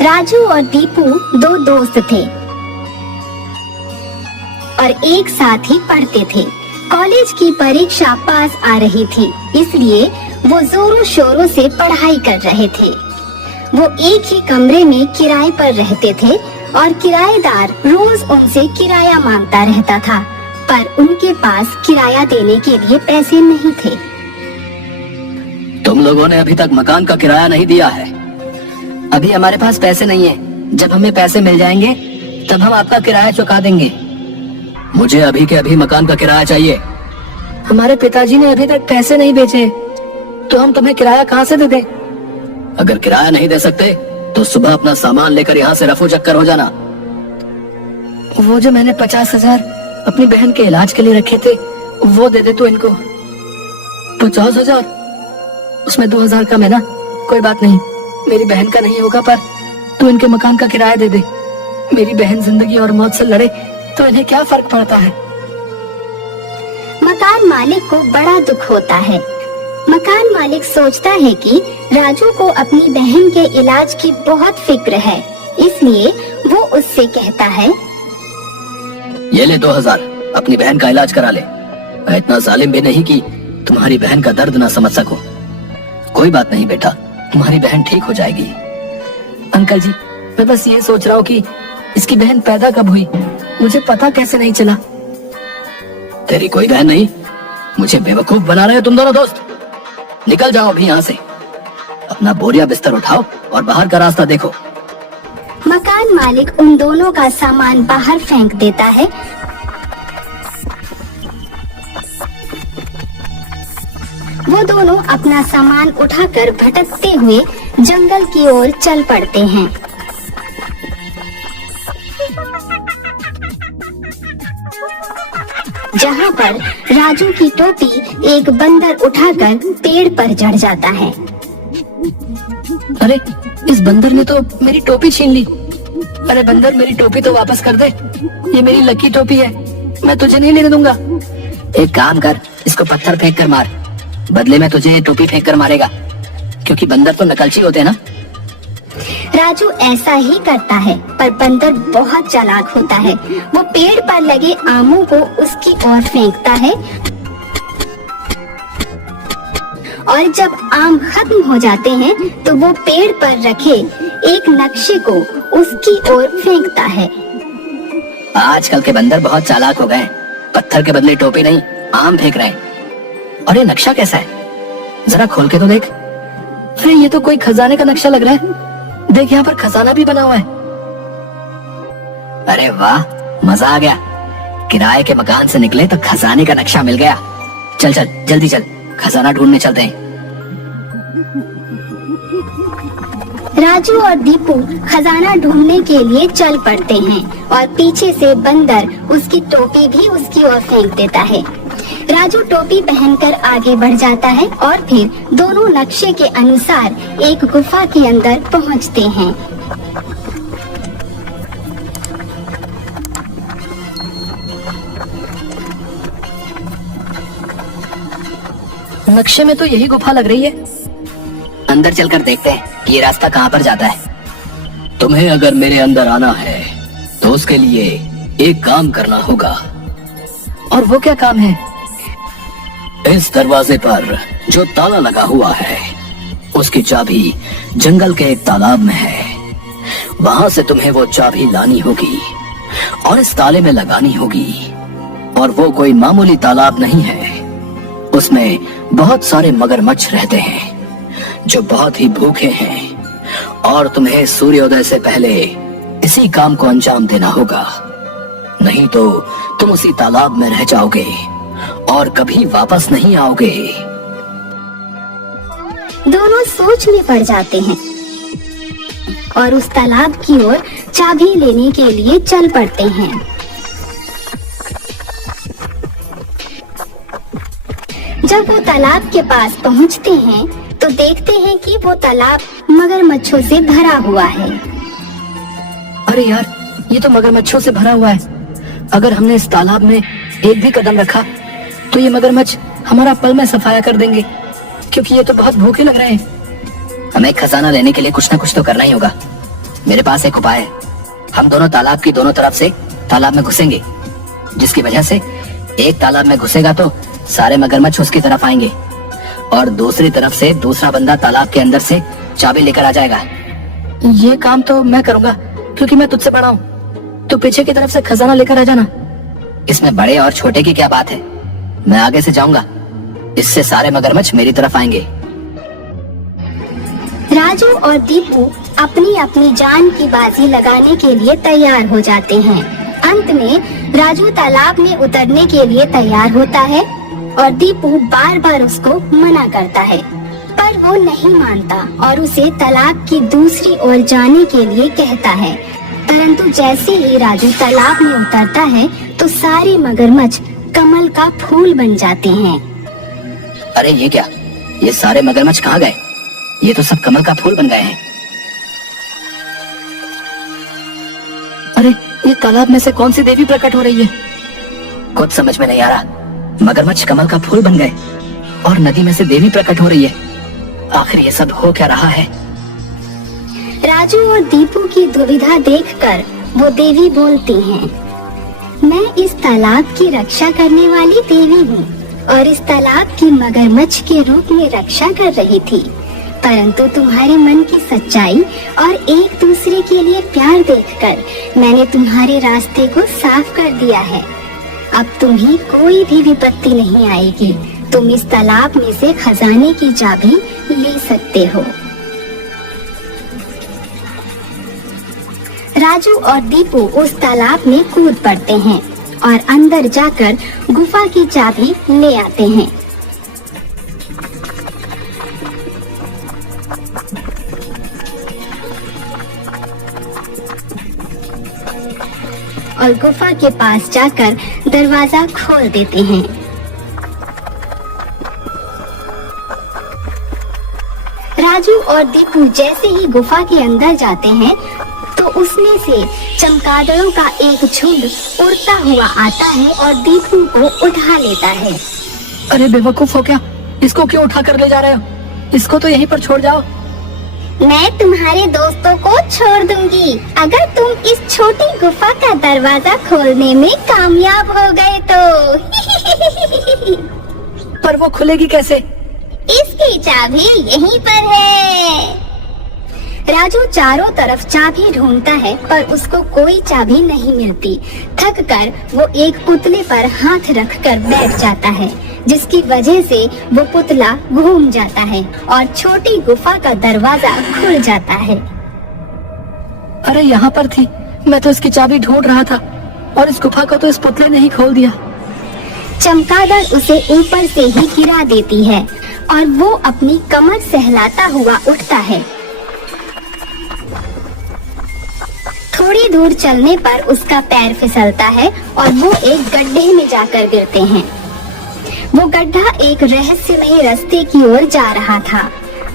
राजू और दीपू दो दोस्त थे और एक साथ ही पढ़ते थे। कॉलेज की परीक्षा पास आ रही थी, इसलिए वो जोरों शोरों से पढ़ाई कर रहे थे। वो एक ही कमरे में किराए पर रहते थे और किराएदार रोज उनसे किराया मांगता रहता था, पर उनके पास किराया देने के लिए पैसे नहीं थे। तुम लोगों ने अभी तक मकान का किराया नहीं दिया है। अभी हमारे पास पैसे नहीं है, जब हमें पैसे मिल जाएंगे तब हम आपका किराया चुका देंगे। मुझे अभी के अभी मकान का किराया चाहिए। हमारे पिताजी ने अभी तक पैसे नहीं भेजे, तो हम तुम्हें किराया कहाँ से दे दें? अगर किराया नहीं दे सकते तो सुबह अपना सामान लेकर यहाँ से रफू चक्कर हो जाना। वो जो मैंने 50,000 अपनी बहन के इलाज के लिए रखे थे, वो दे दे तू इनको। 50,000? उसमें 2,000 कम है ना? कोई बात नहीं, मेरी बहन का नहीं होगा, पर तू इनके मकान का किराया दे दे। मेरी बहन जिंदगी और मौत से लड़े तो इन्हें क्या फर्क पड़ता है। मकान मालिक को बड़ा दुख होता है। मकान मालिक सोचता है कि राजू को अपनी बहन के इलाज की बहुत फिक्र है, इसलिए वो उससे कहता है, ये ले 2,000, अपनी बहन का इलाज करा ले। मैं इतना जालिम भी नहीं कि तुम्हारी बहन का दर्द ना समझ सकूं। कोई बात नहीं बेटा, तुम्हारी बहन ठीक हो जाएगी। अंकल जी, मैं बस ये सोच रहा हूँ कि इसकी बहन पैदा कब हुई, मुझे पता कैसे नहीं चला। तेरी कोई बहन नहीं? मुझे बेवकूफ बना रहे हो तुम दोनों दोस्त। निकल जाओ अभी यहाँ से। अपना बोरिया बिस्तर उठाओ और बाहर का रास्ता देखो। मकान मालिक उन दोनों का सामान बाहर फेंक देता है। वो दोनों अपना सामान उठाकर भटकते हुए जंगल की ओर चल पड़ते हैं। जहाँ पर राजू की टोपी एक बंदर उठाकर पेड़ पर चढ़ जाता है। अरे, इस बंदर ने तो मेरी टोपी छीन ली। अरे बंदर, मेरी टोपी तो वापस कर दे। ये मेरी लकी टोपी है, मैं तुझे नहीं लेने दूंगा। एक काम कर, इसको पत्थर फेंक कर मार। बदले में तुझे टोपी फेंक कर मारेगा, क्योंकि बंदर तो नकलची होते हैं ना। राजू ऐसा ही करता है, पर बंदर बहुत चालाक होता है। वो पेड़ पर लगे आमों को उसकी ओर फेंकता है और जब आम खत्म हो जाते हैं तो वो पेड़ पर रखे एक नक्शे को उसकी ओर फेंकता है। आजकल के बंदर बहुत चालाक हो गए। पत्थर के बदले टोपी नहीं, आम फेंक रहे हैं। और ये नक्शा कैसा है, जरा खोल के तो देख। अरे ये तो कोई खजाने का नक्शा लग रहा है। देख, यहाँ पर खजाना भी बना हुआ है। अरे वाह, मजा आ गया। किराए के मकान से निकले तो खजाने का नक्शा मिल गया। चल चल जल्दी चल, खजाना ढूंढने चलते हैं। राजू और दीपू खजाना ढूंढने के लिए चल पड़ते हैं और पीछे से बंदर उसकी टोपी भी उसकी ओर फेंक देता है। राजू टोपी पहनकर आगे बढ़ जाता है और फिर दोनों नक्शे के अनुसार एक गुफा के अंदर पहुंचते हैं। नक्शे में तो यही गुफा लग रही है। अंदर चलकर देखते हैं कि ये रास्ता कहाँ पर जाता है। तुम्हें अगर मेरे अंदर आना है तो उसके लिए एक काम करना होगा। और वो क्या काम है? इस दरवाजे पर जो ताला लगा हुआ है, उसकी चाबी जंगल के एक तालाब में है। वहां से तुम्हें वो चाबी लानी होगी और इस ताले में लगानी होगी। और वो कोई मामूली तालाब नहीं है, उसमें बहुत सारे मगरमच्छ रहते हैं जो बहुत ही भूखे हैं। और तुम्हें सूर्योदय से पहले इसी काम को अंजाम देना होगा, नहीं तो तुम उसी तालाब में रह जाओगे और कभी वापस नहीं आओगे। दोनों सोच में पड़ जाते हैं और उस तालाब की ओर चाबी लेने के लिए चल पड़ते हैं। जब वो तालाब के पास पहुंचते हैं तो देखते हैं कि वो तालाब मगरमच्छों से भरा हुआ है। अरे यार, ये तो मगरमच्छों से भरा हुआ है। अगर हमने इस तालाब में एक भी कदम रखा तो ये मगरमच्छ हमारा पल में सफाया कर देंगे, क्योंकि ये तो बहुत भूखे लग रहे हैं। हमें खजाना लेने के लिए कुछ ना कुछ तो करना ही होगा। मेरे पास एक उपाय है। हम दोनों तालाब की दोनों तरफ से तालाब में घुसेंगे, जिसकी वजह से एक तालाब में घुसेगा तो सारे मगरमच्छ उसकी तरफ आएंगे और दूसरी तरफ से दूसरा बंदा तालाब के अंदर से चाबी लेकर आ जाएगा। ये काम तो मैं करूंगा क्योंकि मैं तुझसे बड़ा हूँ। तू पीछे की तरफ से खजाना लेकर आ जाना। इसमें बड़े और छोटे की क्या बात है? मैं आगे से जाऊंगा, इससे सारे मगरमच्छ मेरी तरफ आएंगे। राजू और दीपू अपनी अपनी जान की बाजी लगाने के लिए तैयार हो जाते हैं। अंत में राजू तालाब में उतरने के लिए तैयार होता है और दीपू बार बार उसको मना करता है, पर वो नहीं मानता और उसे तालाब की दूसरी ओर जाने के लिए कहता है। परंतु जैसे ही राजू तालाब में उतरता है तो सारे मगरमच्छ कमल का फूल बन जाते हैं। अरे ये क्या? ये सारे मगरमच्छ कहाँ गए? ये तो सब कमल का फूल बन गए हैं। अरे ये तालाब में से कौन सी देवी प्रकट हो रही है? कुछ समझ में नहीं आ रहा। मगरमच्छ कमल का फूल बन गए और नदी में से देवी प्रकट हो रही है। आखिर ये सब हो क्या रहा है? राजू और दीपू की दुविधा देखकर वो देवी बोलती हैं, मैं इस तालाब की रक्षा करने वाली देवी हूँ और इस तालाब की मगरमच्छ के रूप में रक्षा कर रही थी, परंतु तुम्हारे मन की सच्चाई और एक दूसरे के लिए प्यार देखकर मैंने तुम्हारे रास्ते को साफ कर दिया है। अब तुम्हें कोई भी विपत्ति नहीं आएगी। तुम इस तालाब में से खजाने की चाबी ले सकते हो। राजू और दीपू उस तालाब में कूद पड़ते हैं और अंदर जाकर गुफा की चाबी ले आते हैं। और गुफा के पास जाकर दरवाजा खोल देते हैं। राजू और दीपू जैसे ही गुफा के अंदर जाते हैं तो उसमें से चमगादड़ों का एक झुंड उड़ता हुआ आता है और दीपू को उठा लेता है। अरे बेवकूफ हो क्या? इसको क्यों उठा कर ले जा रहे हो? इसको तो यहीं पर छोड़ जाओ। मैं तुम्हारे दोस्तों को छोड़ दूंगी अगर तुम इस छोटी गुफा का दरवाजा खोलने में कामयाब हो गए तो। पर वो खुलेगी कैसे? इसकी चाबी यहीं पर है। राजू चारों तरफ चाबी ढूंढता है पर उसको कोई चाबी नहीं मिलती। थक कर वो एक पुतले पर हाथ रखकर बैठ जाता है, जिसकी वजह से वो पुतला घूम जाता है और छोटी गुफा का दरवाजा खुल जाता है। अरे यहाँ पर थी, मैं तो इसकी चाबी ढूंढ रहा था और इस गुफा को तो इस पुतले ने ही खोल दिया। चमगादड़ उसे ऊपर से ही गिरा देती है और वो अपनी कमर सहलाता हुआ उठता है। थोड़ी दूर चलने पर उसका पैर फिसलता है और वो एक गड्ढे में जाकर गिरते हैं। वो गड्ढा एक रहस्यमय रास्ते की ओर जा रहा था।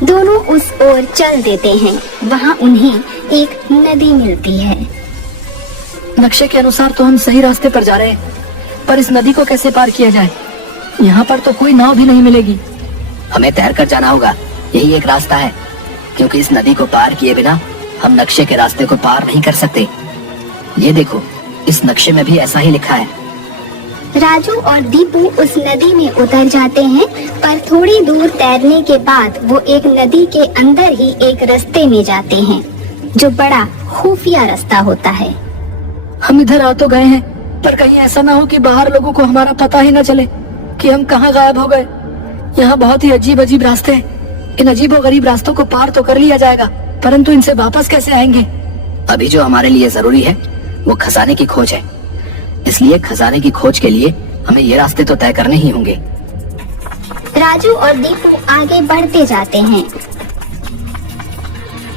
दोनों उस ओर चल देते हैं। वहाँ उन्हें एक नदी मिलती है। नक्शे के अनुसार तो हम सही रास्ते पर जा रहे हैं, पर इस नदी को कैसे पार किया जाए? यहाँ पर तो कोई नाव भी नहीं मिलेगी। हमें तैर कर जाना होगा, यही एक रास्ता है, क्योंकि इस नदी को पार किए बिना हम नक्शे के रास्ते को पार नहीं कर सकते। ये देखो, इस नक्शे में भी ऐसा ही लिखा है। राजू और दीपू उस नदी में उतर जाते हैं, पर थोड़ी दूर तैरने के बाद वो एक नदी के अंदर ही एक रास्ते में जाते हैं, जो बड़ा खुफिया रास्ता होता है। हम इधर आ तो गए हैं, पर कहीं ऐसा ना हो कि बाहर लोगों को हमारा पता ही न चले कि हम कहाँ गायब हो गए। यहाँ बहुत ही अजीब अजीब रास्ते हैं। इन अजीब और गरीब रास्तों को पार तो कर लिया जाएगा, परंतु इनसे वापस कैसे आएंगे? अभी जो हमारे लिए जरूरी है वो खजाने की खोज है, इसलिए खजाने की खोज के लिए हमें ये रास्ते तो तय करने ही होंगे। राजू और दीपू आगे बढ़ते जाते हैं।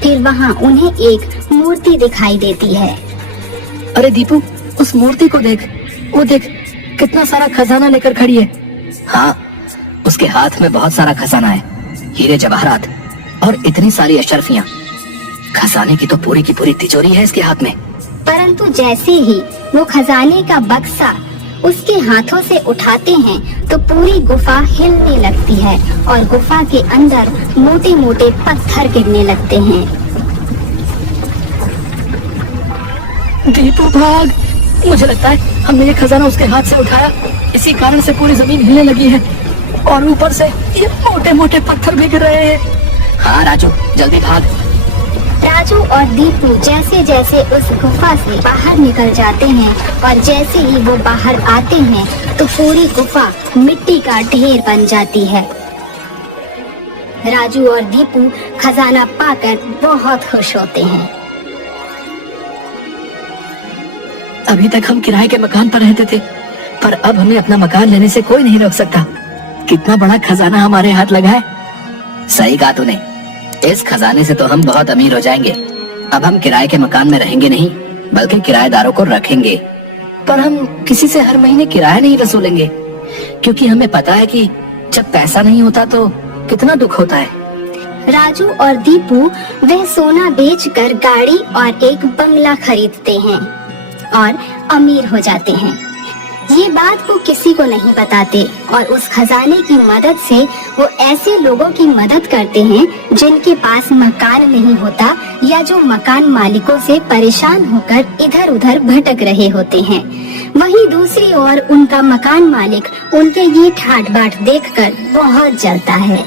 फिर वहाँ उन्हें एक मूर्ति दिखाई देती है। अरे दीपू, उस मूर्ति को देख, वो देख कितना सारा खजाना लेकर खड़ी है। हाँ, उसके हाथ में बहुत सारा खजाना है, हीरे जवाहरात और इतनी सारी अशरफियाँ। खजाने की तो पूरी की पूरी तिजोरी है इसके हाथ में। परंतु जैसे ही वो खजाने का बक्सा उसके हाथों से उठाते हैं तो पूरी गुफा हिलने लगती है और गुफा के अंदर मोटे मोटे पत्थर गिरने लगते हैं। दीपू भाग। मुझे लगता है हमने ये खजाना उसके हाथ से उठाया, इसी कारण से पूरी जमीन हिलने लगी है और ऊपर से ये मोटे मोटे पत्थर बिक रहे हैं। हाँ राजू, जल्दी भाग। राजू और दीपू जैसे जैसे उस गुफा से बाहर निकल जाते हैं और जैसे ही वो बाहर आते हैं तो पूरी गुफा मिट्टी का ढेर बन जाती है। राजू और दीपू खजाना पाकर बहुत खुश होते हैं। अभी तक हम किराए के मकान पर रहते थे, पर अब हमें अपना मकान लेने से कोई नहीं रोक सकता। कितना बड़ा खजाना हमारे हाथ लगा है। सही कहा तूने, इस खजाने से तो हम बहुत अमीर हो जाएंगे। अब हम किराए के मकान में रहेंगे नहीं, बल्कि किराएदारों को रखेंगे। पर हम किसी से हर महीने किराया नहीं वसूलेंगे, क्योंकि हमें पता है कि जब पैसा नहीं होता तो कितना दुख होता है। राजू और दीपू वह सोना बेचकर गाड़ी और एक बंगला खरीदते हैं और अमीर हो जाते हैं। ये बात वो किसी को नहीं बताते और उस खजाने की मदद से वो ऐसे लोगों की मदद करते हैं जिनके पास मकान नहीं होता या जो मकान मालिकों से परेशान होकर इधर उधर भटक रहे होते हैं। वहीं दूसरी ओर उनका मकान मालिक उनके ये ठाट बाट देखकर बहुत जलता है।